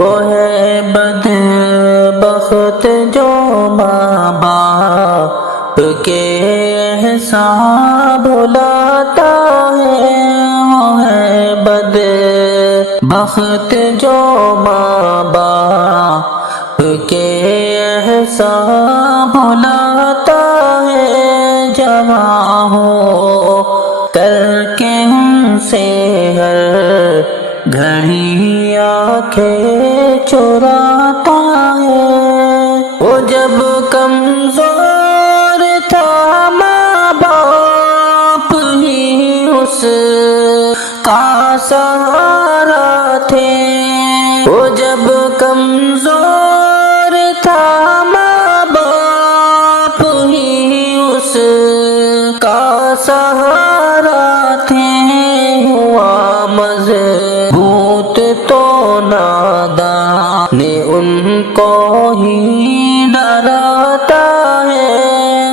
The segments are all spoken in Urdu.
وہ ہے بدبخت جو ماں باپ کے احسان بھلاتا ہے، وہ ہے بدبخت جو ماں باپ کے احسان بھلاتا ہے، جوان ہو کر کے ان سے ہر گھڑی آنکھیں چراتا ہے۔ وہ جب کمزور تھا ماں باپ ہی اس کا سہارا تھے، وہ جب کمزور تھا ماں باپ ہی اس کا سہارا تھے، ہوا مضبوط تو نادان ان کو ہی ڈراتا ہے،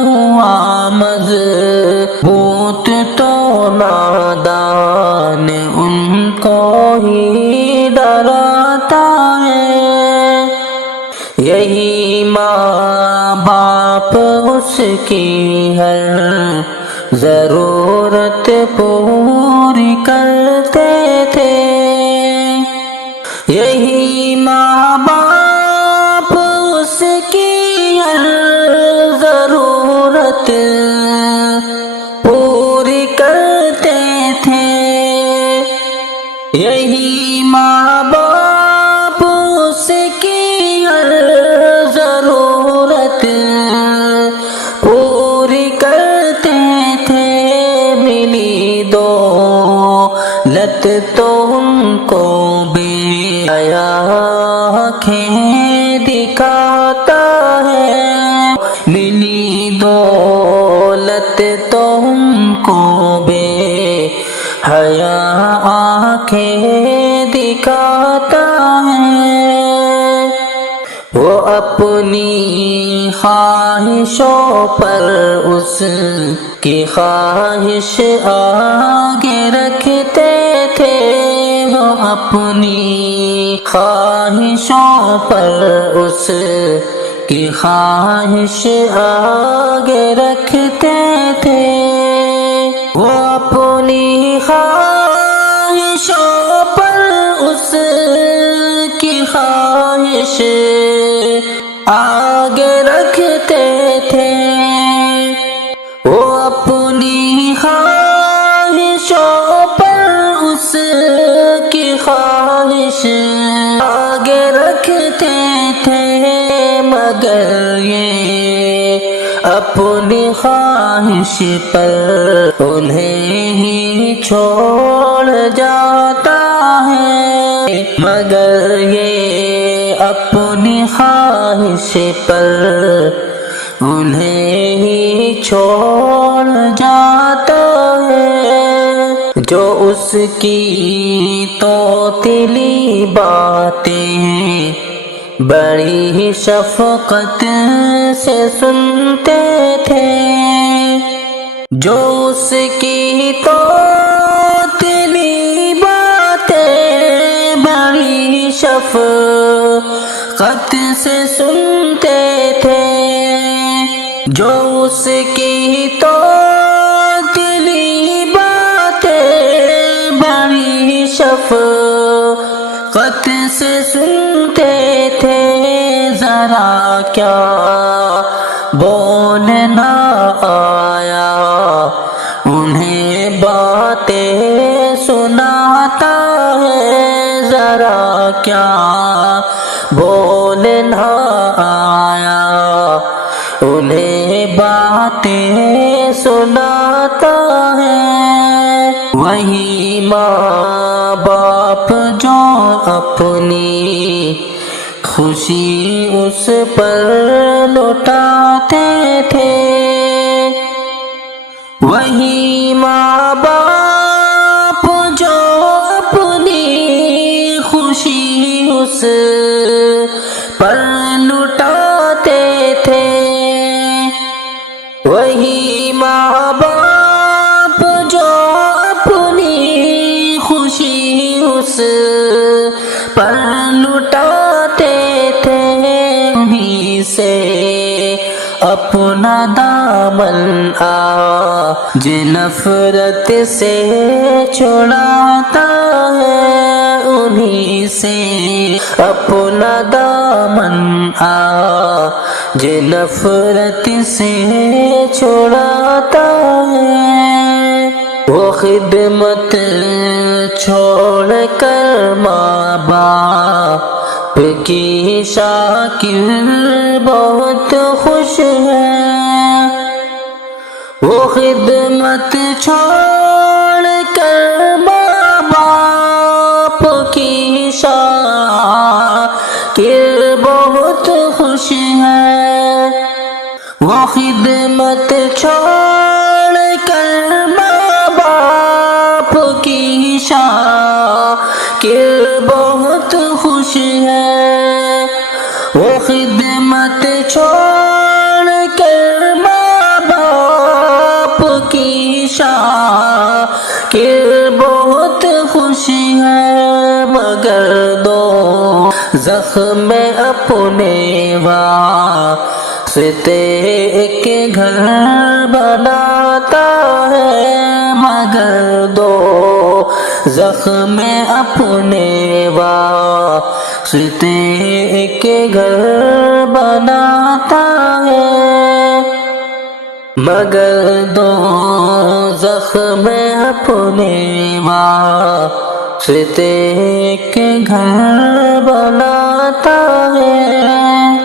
ہوا مضبوط تو نادان ان کو ہی ڈراتا ہے۔ یہی ماں باپ اس کی ہر ضرورت پوری کرتے تھے، یہی ماں باپ اس کی ہر ضرورت پوری کرتے تھے، یہی ماں باپ اس کی ہر ضرورت پوری کرتے تھے، ملی دولت تو ان کو بے حیا آنکھیں دکھاتا ہے، ملی دولت تو ان کو بے حیا آنکھیں دکھاتا ہے، وہ اپنی خواہشوں پر اس کی خواہش آگے رکھتے تھے، وہ اپنی خواہشوں پر اس کی خواہش آگے رکھتے تھے، وہ اپنی خواہشوں پر اس کی خواہش آگے رکھتے تھے، وہ اپنی خواہشوں پر اس کی خواہش آگے رکھتے تھے، مگر یہ اپنی خواہش پر انہیں ہی چھوڑ جاتا ہے، مگر یہ اپنی خواہش پر انہیں ہی چھوڑ جاتا ہے، جو اس کی توتیلی باتیں بڑی ہی شفقت سے سنتے تھے، جو اس کی توتیلی باتیں بڑی ہی شفقت سے سنتے تھے، جو اس کی توتیلی باتیں بڑی شفقت سے سنتے تھے، ذرا کیا بولنا آیا انہیں باتیں سناتا ہے، ذرا کیا بولنا آیا انہیں باتیں سناتا ہے، وہی ماں باپ جو اپنی خوشی اس پر لٹاتے تھے، وہی ماں باپ جو اپنی خوشی اس پر لٹاتے تھے، وہی ماں باپ جو اپنی خوشی اس پر لٹاتے سے اپنا دامن آج نفرت سے چھڑاتا ہے، انہی سے اپنا دامن آج نفرت سے چھڑاتا ہے۔ وہ خدمت چھوڑ کر ماں باپ کی شاکر بہت خوش ہے۔ وہ خدمت چھوڑ کر ماں باپ کی شاکر بہت خوش ہے۔ وہ خدمت چھوڑ کر ماں باپ کی شاکر بہت خوش ہے۔ وہ خدمت چھوڑ کر ماں باپ کی شاکر بہت خوش ہے، مگر دو زخم اپنے واسطے ایک گھر بناتا ہے، مگر دو زخم اپنے واسطے ایک گھر بناتا ہے، مگر دو زخم اپنے واسطے ایک گھر بناتا ہے۔